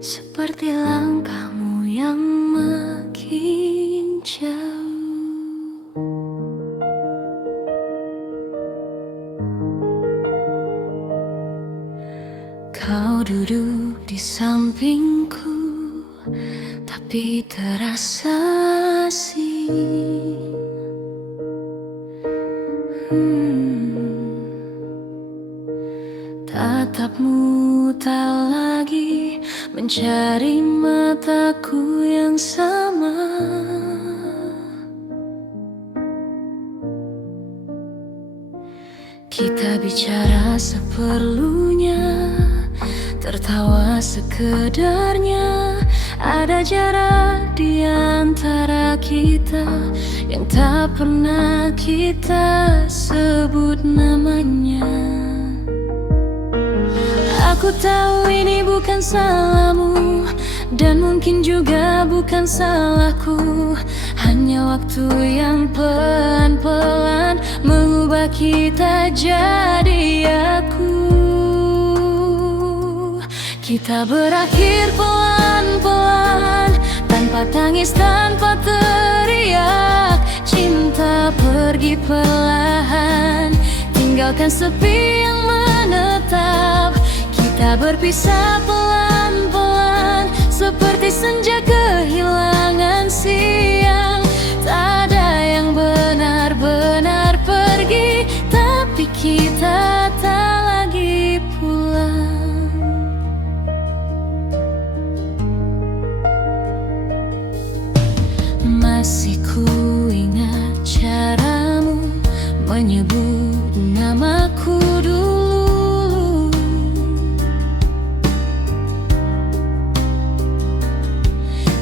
seperti langkahmu yang makin jauh. Kau duduk di sampingku, tapi terasa asing. Tatapmu tak lagi mencari mataku yang sama. Kita bicara seperlunya, tertawa sekedarnya. Ada jarak di antara kita yang tak pernah kita sebut namanya. Aku tahu ini bukan salahmu, dan mungkin juga bukan salahku. Hanya waktu yang pelan-pelan mengubah kita jadi aku. Kita berakhir pelan-pelan, tanpa tangis, tanpa teriak. Cinta pergi perlahan, tinggalkan sepi yang menetap. Kita berpisah pelan-pelan, seperti senja kehilangan siang. Tak ada yang benar-benar pergi, tapi kita tak lagi pulang. Masih ku ingat caramu menyebut namaku dulu.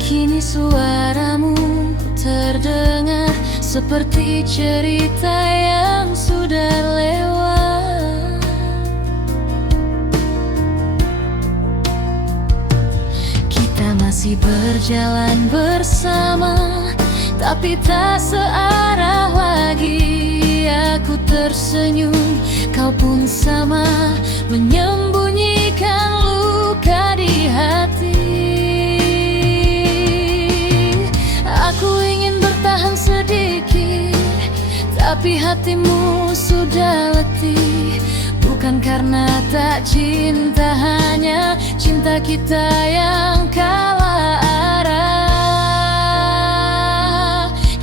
Kini suaramu terdengar seperti cerita yang sudah lewat. Kita masih berjalan bersama, tapi tak searah lagi. Aku tersenyum, kau pun sama, menyembunyikan luka di hati. Aku ingin bertahan sedikit, tapi hatimu sudah letih. Bukan karena tak cinta, hanya cinta kita yang kalah arah.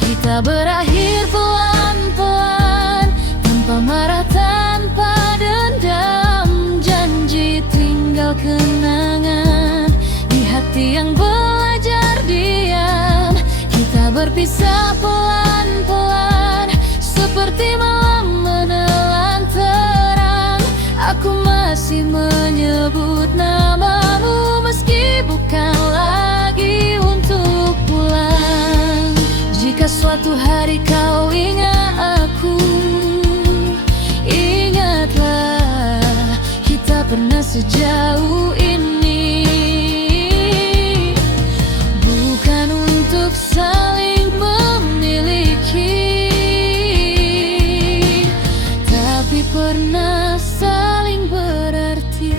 Kita berakhir pelan-pelan, tanpa marah, tanpa dendam. Janji tinggal kenangan di hati yang belajar diam. Kita berpisah pelan-pelan, seperti malam menelan terang. Aku masih menyebut namamu, meski bukan lagi untuk pulang. Jika suatu hari kau ingat aku, ingatlah kita pernah sejauh ini. Bukan untuk saling memiliki, tapi pernah saling berarti.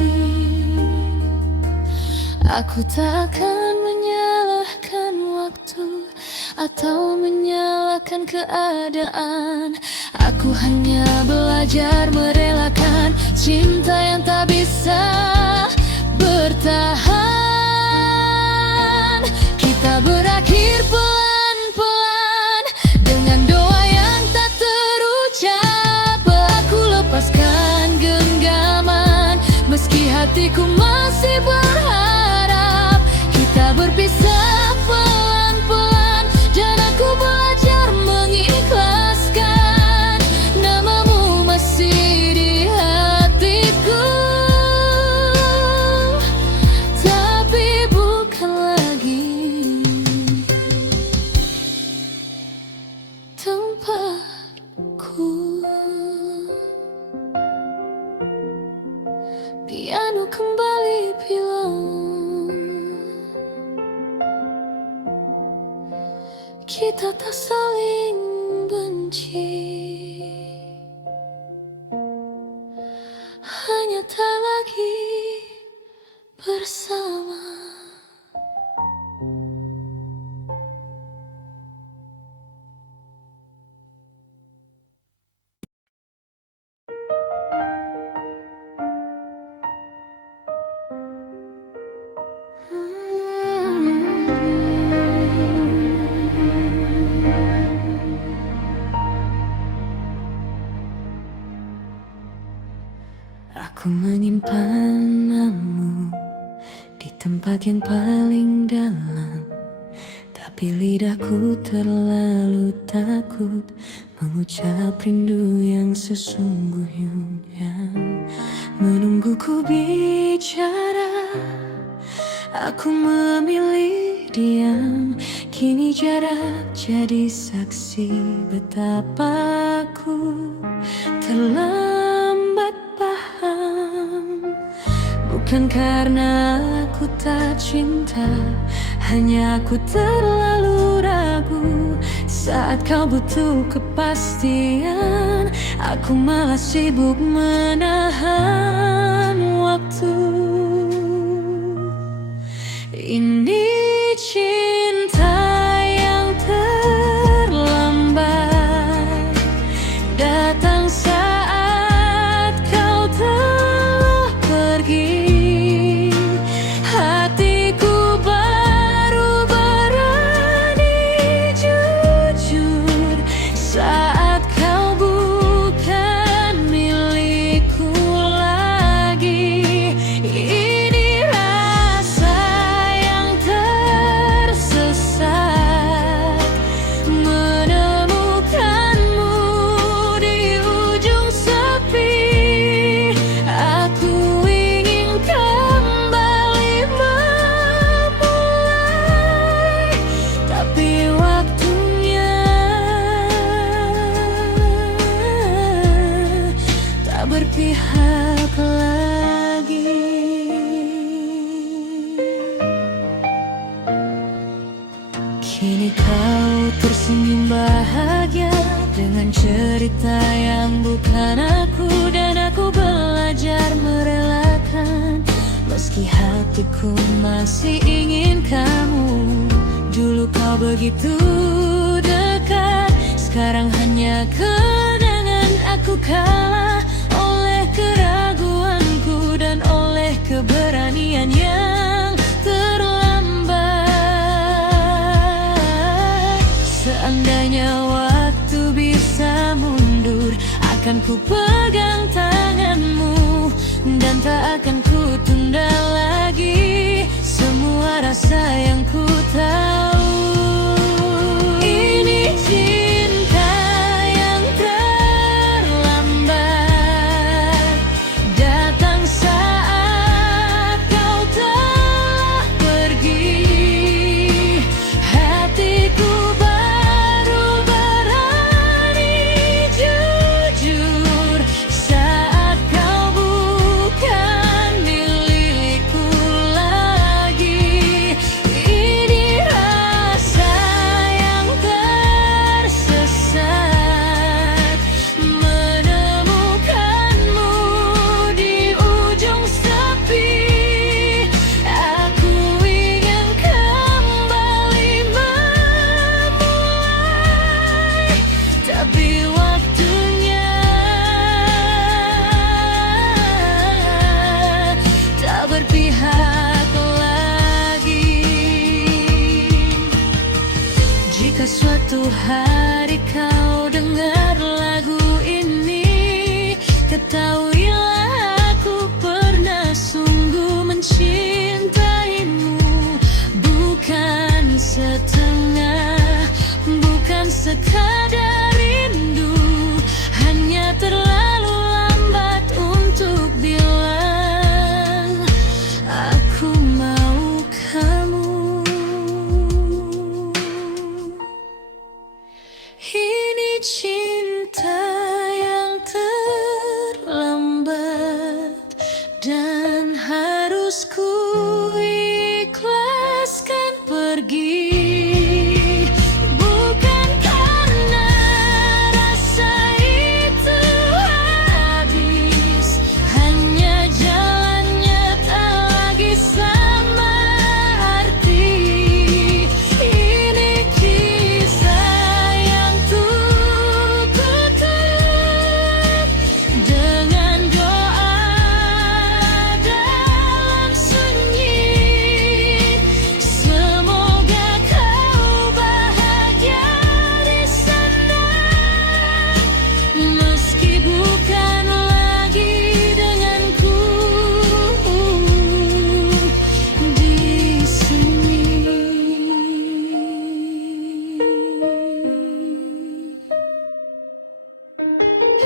Aku tak akan menyalahkan waktu atau menyalahkan keadaan. Aku hanya belajar merelakan cinta yang tak bisa bertahan. Kita berakhir pelan-pelan, dengan doa yang tak terucap. Aku lepaskan genggaman, meski hatiku masih berharap. Kita berpisah pelan-pelan, dan aku belajar mengikhlaskan. Namamu masih di hatiku, tapi bukan lagi tempatku. Piano kembali bilang, kita tak saling benci, hanya tak lagi bersama. Aku menyimpanmu di tempat yang paling dalam, tapi lidahku terlalu takut mengucap rindu yang sesungguhnya. Menungguku bicara, aku memilih diam. Kini jarak jadi saksi betapa aku terlambat paham. Bukan karena aku tak cinta, hanya aku terlalu ragu. Saat kau butuh kepastian, aku malah sibuk menahan waktu. Ini cinta yang terlambat, datang saat kau telah pergi. Hatiku baru berani jujur saat kau bukan milikku lagi. Ini rasa yang tersesat, menemukanmu di ujung sepi. Aku ingin kembali memulai, tapi waktunya tak berpihak lagi. Kini kau tersenyum bahagia dengan cerita yang bukan aku, dan aku belajar merelakan meski hatiku masih ingin kamu. Dulu kau begitu dekat, sekarang hanya kenangan. Aku kalah oleh keraguanku dan oleh keberanian yang terlambat. Seandainya waktu bisa mundur, akan ku pegang tanganmu dan tak akan ku tunda lagi semua rasa yang ku tahu. Ini cinta yang terlambat, datang saat kau telah pergi. Hatiku baru berani jujur saat kau bukan milikku lagi. Ini rasa yang tersesat, menemukanmu di ujung sepi. Aku ingin kembali memulai, tapi waktunya tak berpihak lagi. Jika suatu hari kau dengar lagu ini, ketahuilah aku pernah sungguh mencintaimu. Bukan setengah, bukan sekadar rindu, hanya terlalu lambat untuk bilang aku mau kamu. Ini cinta yang terlambat.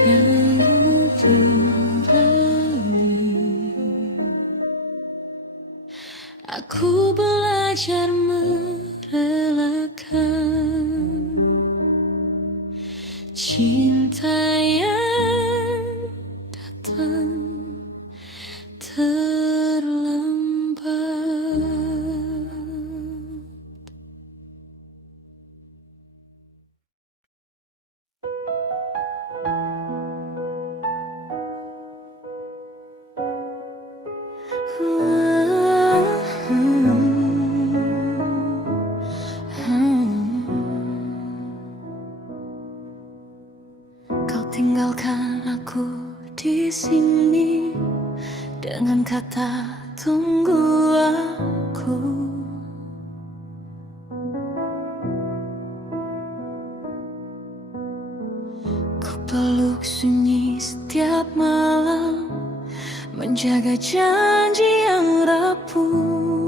yang berlalu. Aku belajar merelakan cinta yang datang terlambat. Kau tinggalkan aku di sini dengan kata tunggu aku. Ku peluk sunyi setiap malam, menjaga janji yang rapuh.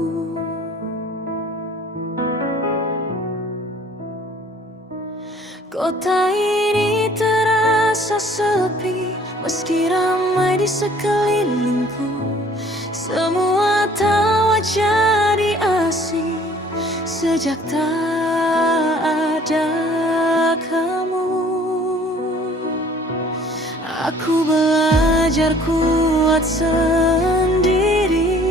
Kota ini terasa sepi, meski ramai di sekelilingku. Semua tawa jadi asing sejak tak ada kamu. Aku belajar kuat sendiri,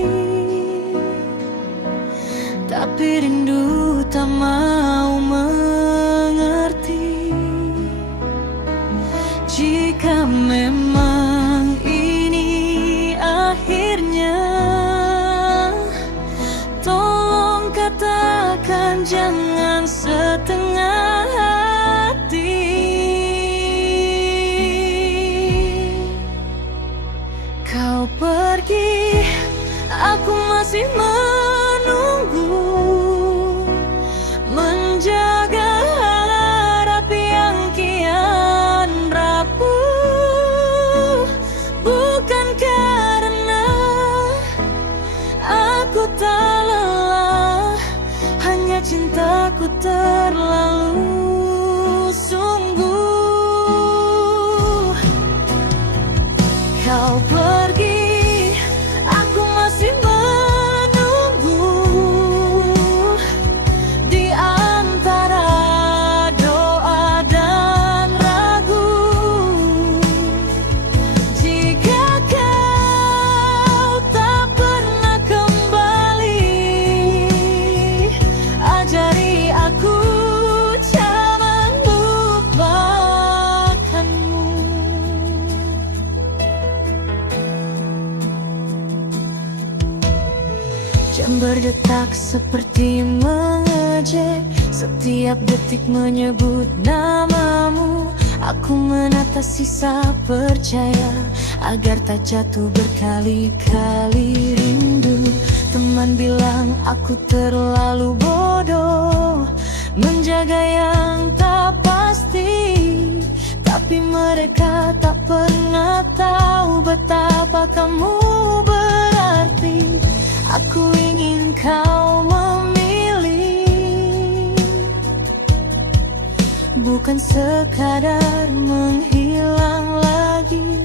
tapi rindu tak mau mengerti. Jika memang ini akhirnya, tolong katakan jangan setengah hati. Kau pergi, aku masih menunggu, menjaga harap yang kian rapuh. Bukan karena aku tak lelah, hanya cintaku terlalu sungguh. Kau pergi, aku masih menunggu di antara doa dan ragu. Jika kau tak pernah kembali, ajari aku jangan lupakanmu. Jam berdetak seperti mengejek, setiap detik menyebut namamu. Aku menata sisa percaya agar tak jatuh berkali-kali rindu. Teman bilang aku terlalu bodoh, menjaga yang tak pasti, tapi mereka tak pernah tahu betapa kamu berarti. Aku ingin kau memilih, bukan sekadar menghilang lagi.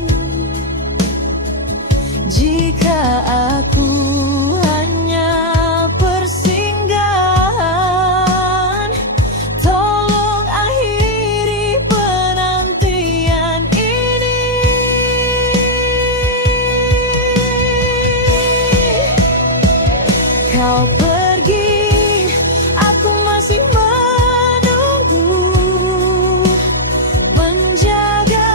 Jika aku hanya persinggahan, tolong akhiri penantian ini. Kau pergi, aku masih menunggu, menjaga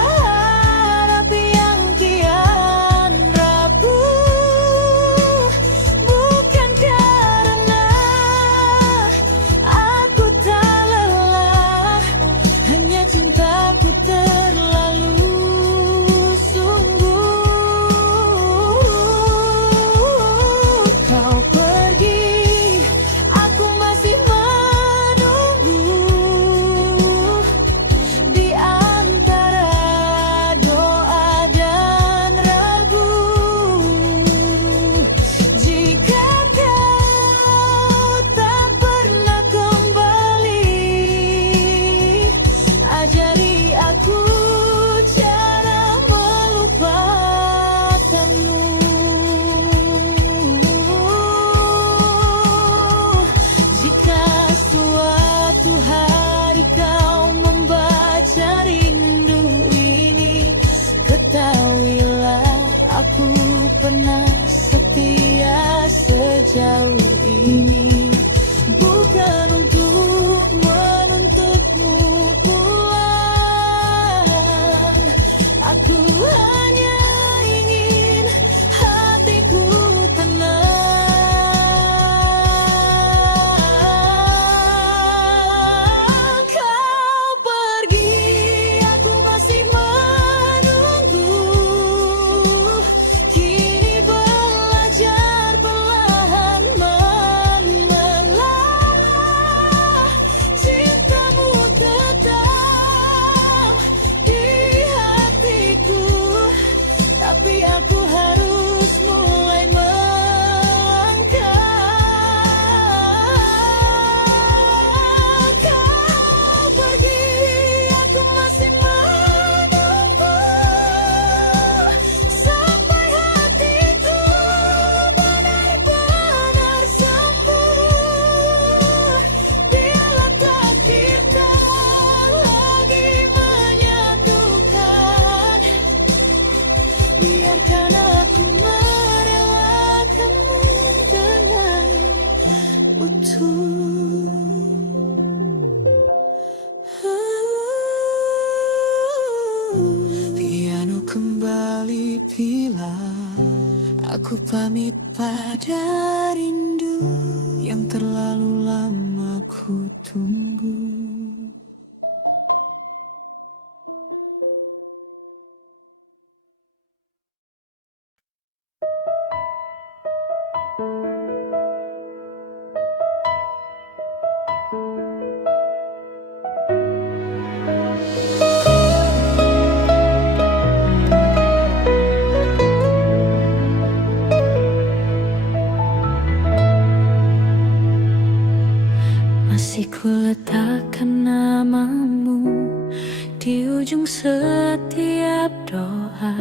kembali bila aku pamit pada rindu yang terlalu lama ku tunggu. Masih ku letakkan namamu di ujung setiap doa,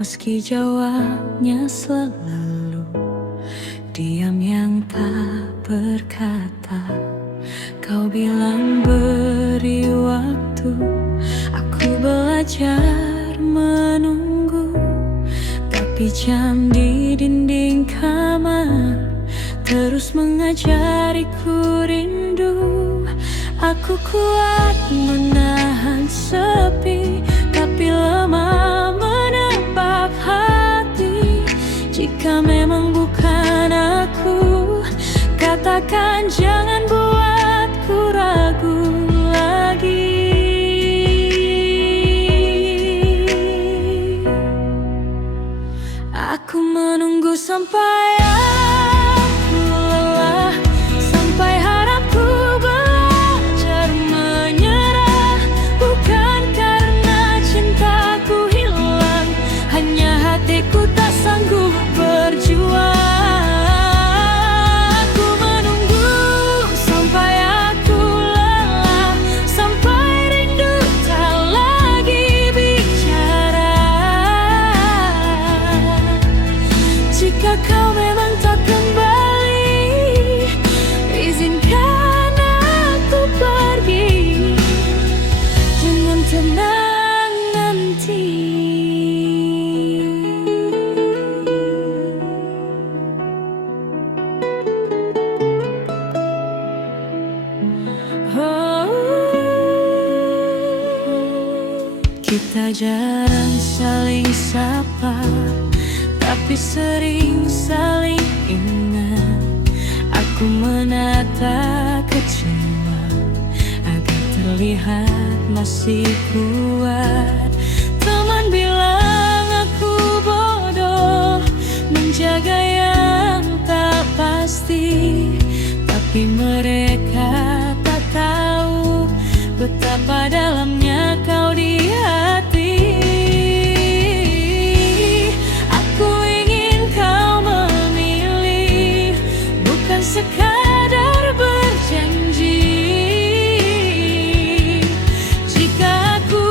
meski jawabnya selalu diam yang tak berkata. Kau bilang beri waktu, aku belajar menunggu, tapi jam di dinding kamar terus mengajariku rindu. Aku kuat menahan sepi, tapi lemah menebak hati. Jika memang bukan aku, katakan, jangan buatku ragu lagi. Aku menunggu sampai aku lelah, sampai harapku belajar menyerah. Bukan karena cintaku hilang, hanya hatiku tak sanggup berjuang. Aku menunggu sampai aku lelah, sampai rindu tak lagi bicara. Jika kau memang tak kembali, izinkan aku pergi dengan tenang nanti. Oh, kita jarang saling sapa, tapi sering saling ingat. Aku menata kecewa agar terlihat masih kuat. Teman bilang aku bodoh, menjaga yang tak pasti, tapi mereka tak tahu betapa dalamnya kau di hati. Sekadar berjanji, jika aku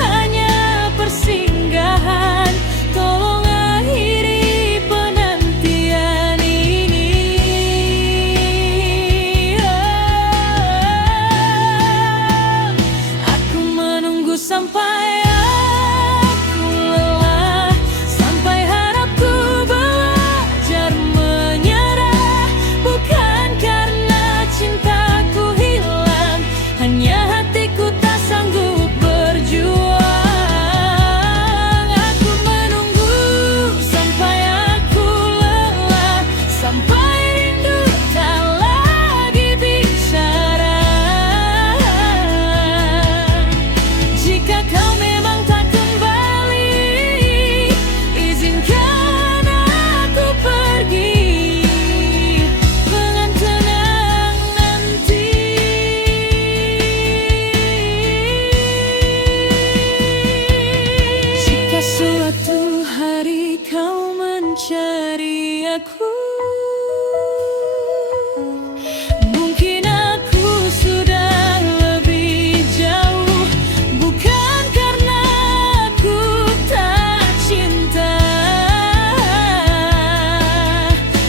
hanya persinggahan, tolong akhiri penantian ini. Aku menunggu sampai aku lelah, sampai harapku belajar menyerah. Bukan karena cintaku hilang, hanya hatiku tak sanggup berjuang. Aku menunggu sampai aku lelah, sampai rindu tak lagi bicara. Jika kau memang tak kembali, izinkan aku pergi dengan tenang nanti. Jika suatu hari kau mencari aku, mungkin aku sudah lebih jauh. Bukan karena aku tak cinta,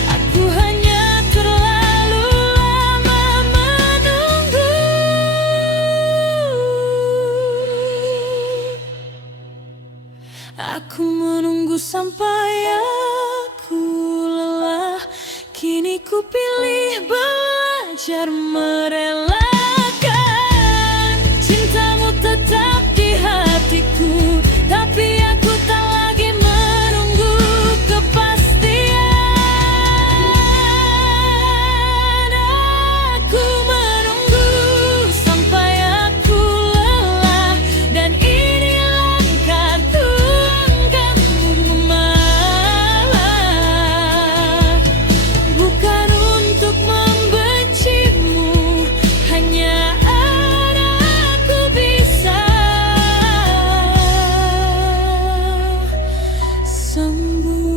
aku hanya terlalu lama menunggu. Aku menunggu sampai aku lelah, kini ku pilih belajar merelakan. Cintamu tetap di hatiku, tapi aku tak lagi sembuh.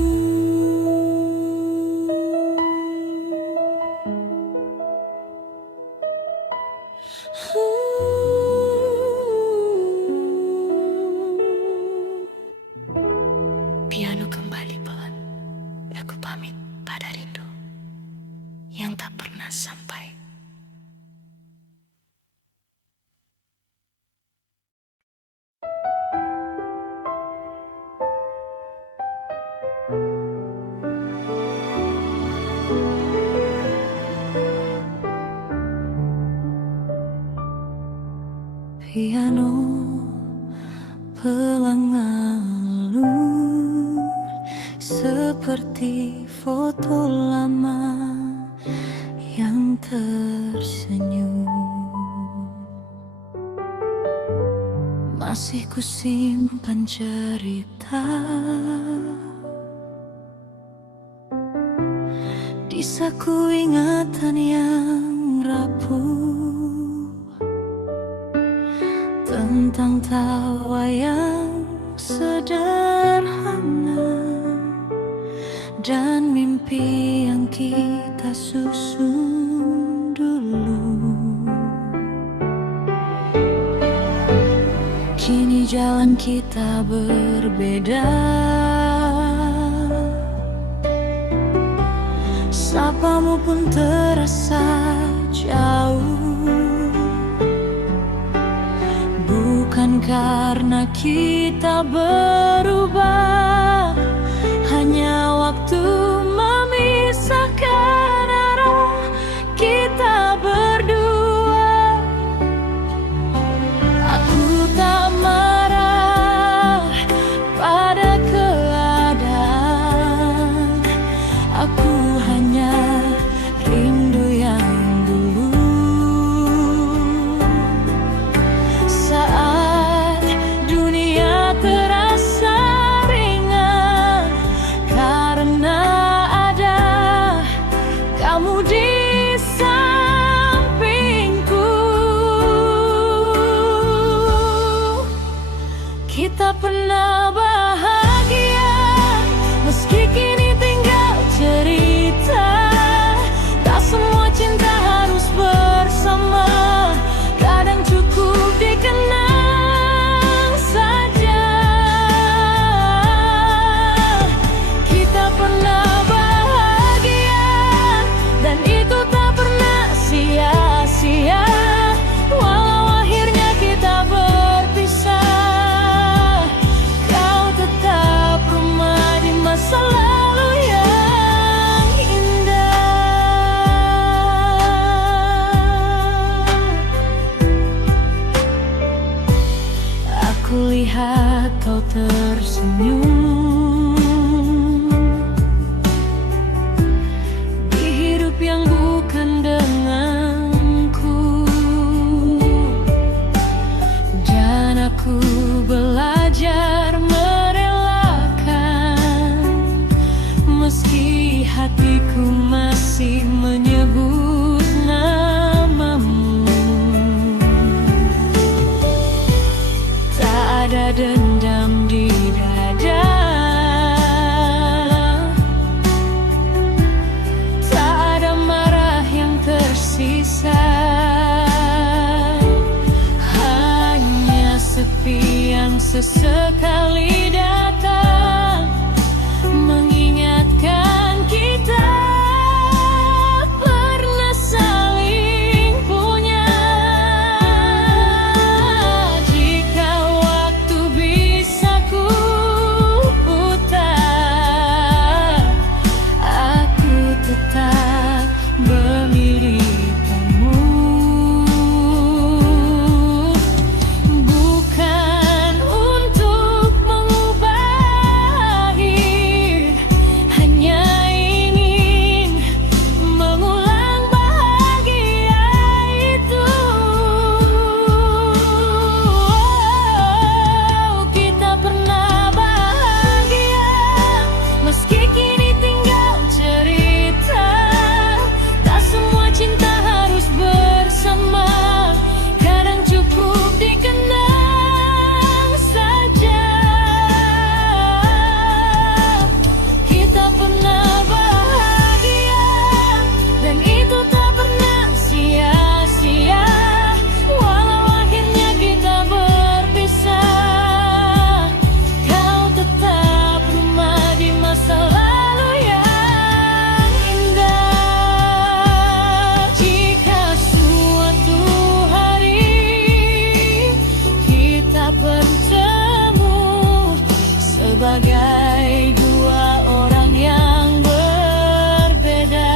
Piano kembali pelan. Aku pamit pada rindu yang tak pernah sampai. Piano pelan alun seperti foto lama yang tersenyum. Masih kusimpan cerita di saku ingatan yang rapuh, tentang tawa yang sederhana dan mimpi yang kita susun dulu. Kini jalan kita berbeda, sapamu pun terasa jauh. Bukan karena kita berubah, hanya waktu memisahkan arah kita berdua. Aku tak marah pada keadaan, aku hanya rindu yang dulu. Saat dunia terasa ringan karena ada kamu di sampingku, kita pernah bahagia meski kini tinggal cerita. Tak semua cinta harus bersama, kadang cukup dikenang saja. Kita pernah bahagia dan itu tak pernah sia-sia, walau akhirnya kita berpisah. Kau tetap rumah di masa lalu yang indah. Aku lihat kau tersenyum di hidup yang bukan denganku, dan aku belajar merelakan meski hatiku masih menyebut namamu. Tak ada dendam di dada, bagai dua orang yang berbeda.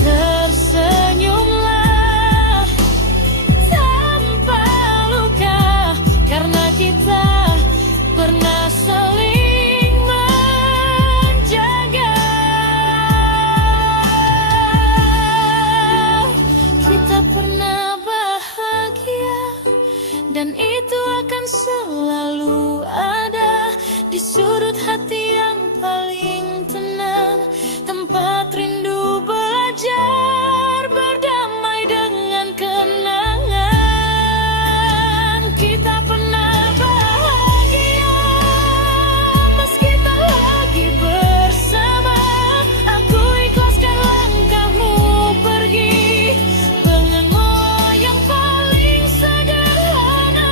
Tersenyumlah tanpa luka, karena kita pernah saling menjaga. Kita pernah bahagia, dan itu akan selalu ada di sudut hati yang paling tenang, tempat rindu belajar berdamai dengan kenangan. Kita pernah bahagia meski tak lagi bersama. Aku ikhlaskan langkahmu pergi, pengenmu yang paling sederhana.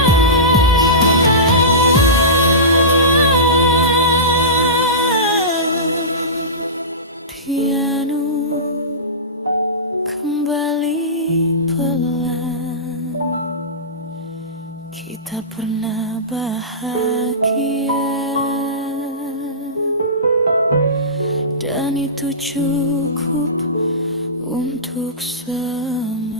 Piano kembali pelan. Kita pernah bahagia, dan itu cukup untuk semua.